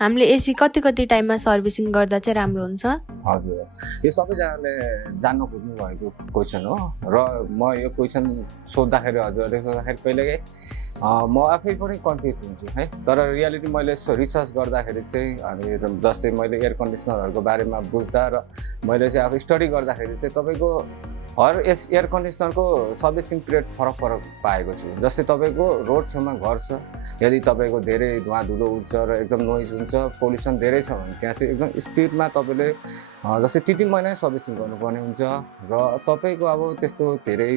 हामीले एसी कति टाइममा सर्भिसिङ गर्दा चाहिँ राम्रो हुन्छ? हजुर, यो सबैजनाले जान्न खोज्नु भएको क्वेसन हो र म यो क्वेसन सोद्धाखेरि हजुरले सोद्धाखेरि कहिलेकाहीँ म आफै पनि कन्फ्युज हुन्छु है। तर रियालिटी मैले रिसर्च गर्दाखेरि चाहिँ अनि जस्तै मैले एयर कन्डिसनरहरूको बारेमा बुझ्दा र मैले चाहिँ अब स्टडी गर्दाखेरि चाहिँ तपाईँको हर एयर कन्डिसनरको सर्भिसिङ पिरियड फरक पाएको छु। जस्तै तपाईँको रोड छेउमा घर छ, यदि तपाईँको धेरै धुवा धुलो उड्छ र एकदम नोइज हुन्छ, पोल्युसन धेरै छ भने त्यहाँ चाहिँ एकदम स्पिडमा तपाईँले जस्तै 3 महिना सर्भिसिङ गर्नुपर्ने हुन्छ र तपाईँको अब त्यस्तो धेरै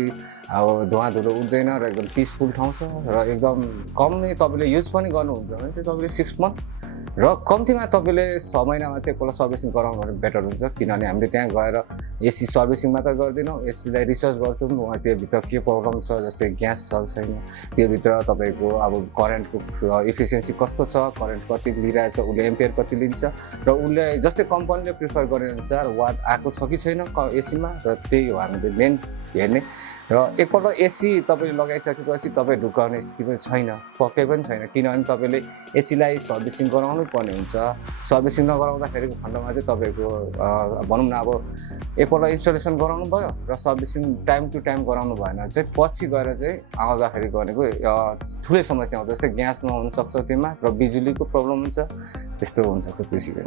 अब धुवा धुलो उड्दैन र एकदम पिसफुल ठाउँ छ र एकदम कमै तपाईँले युज पनि गर्नुहुन्छ भने चाहिँ तपाईँले 6 मन्थ र कम्तीमा तपाईँले 6 महिनामा चाहिँ एकपल्ट सर्भिसिङ गराउनु भने बेटर हुन्छ। किनभने हामीले त्यहाँ गएर एसी सर्भिसिङ मात्र गर्दैनौँ, एसीलाई रिसर्च गर्छौँ उहाँ त्योभित्र के प्रब्लम छ, जस्तै ग्यास छ छैन, त्योभित्र तपाईँको अब करेन्टको इफिसियन्सी कस्तो छ, करेन्ट कति लिइरहेछ, उसले एम्पियर कति लिन्छ र उसले जस्तै कम्पनीले प्रिफर गर्ने अनुसार वाट आएको छ कि छैन एसीमा र त्यही हो हामीले मेन हेर्ने। र एकपल्ट एसी तपाईँले लगाइसकेपछि तपाईँ ढुकाउने स्थिति पनि छैन, पक्कै पनि छैन, किनभने तपाईँले एसीलाई सर्भिसिङ गराउनै पर्ने हुन्छ। सर्भिसिङ नगराउँदाखेरिको खण्डमा चाहिँ तपाईँको भनौँ न अब एकपल्ट इन्स्टलेसन गराउनु भयो र सर्भिसिङ टाइम टु टाइम गराउनु भएन चाहिँ पछि गएर चाहिँ आउँदाखेरि गरेको ठुलै समस्या आउँछ। जस्तै ग्यास नहुन सक्छ त्यसमा र बिजुलीको प्रब्लम हुन्छ, त्यस्तो हुनसक्छ कृषिको।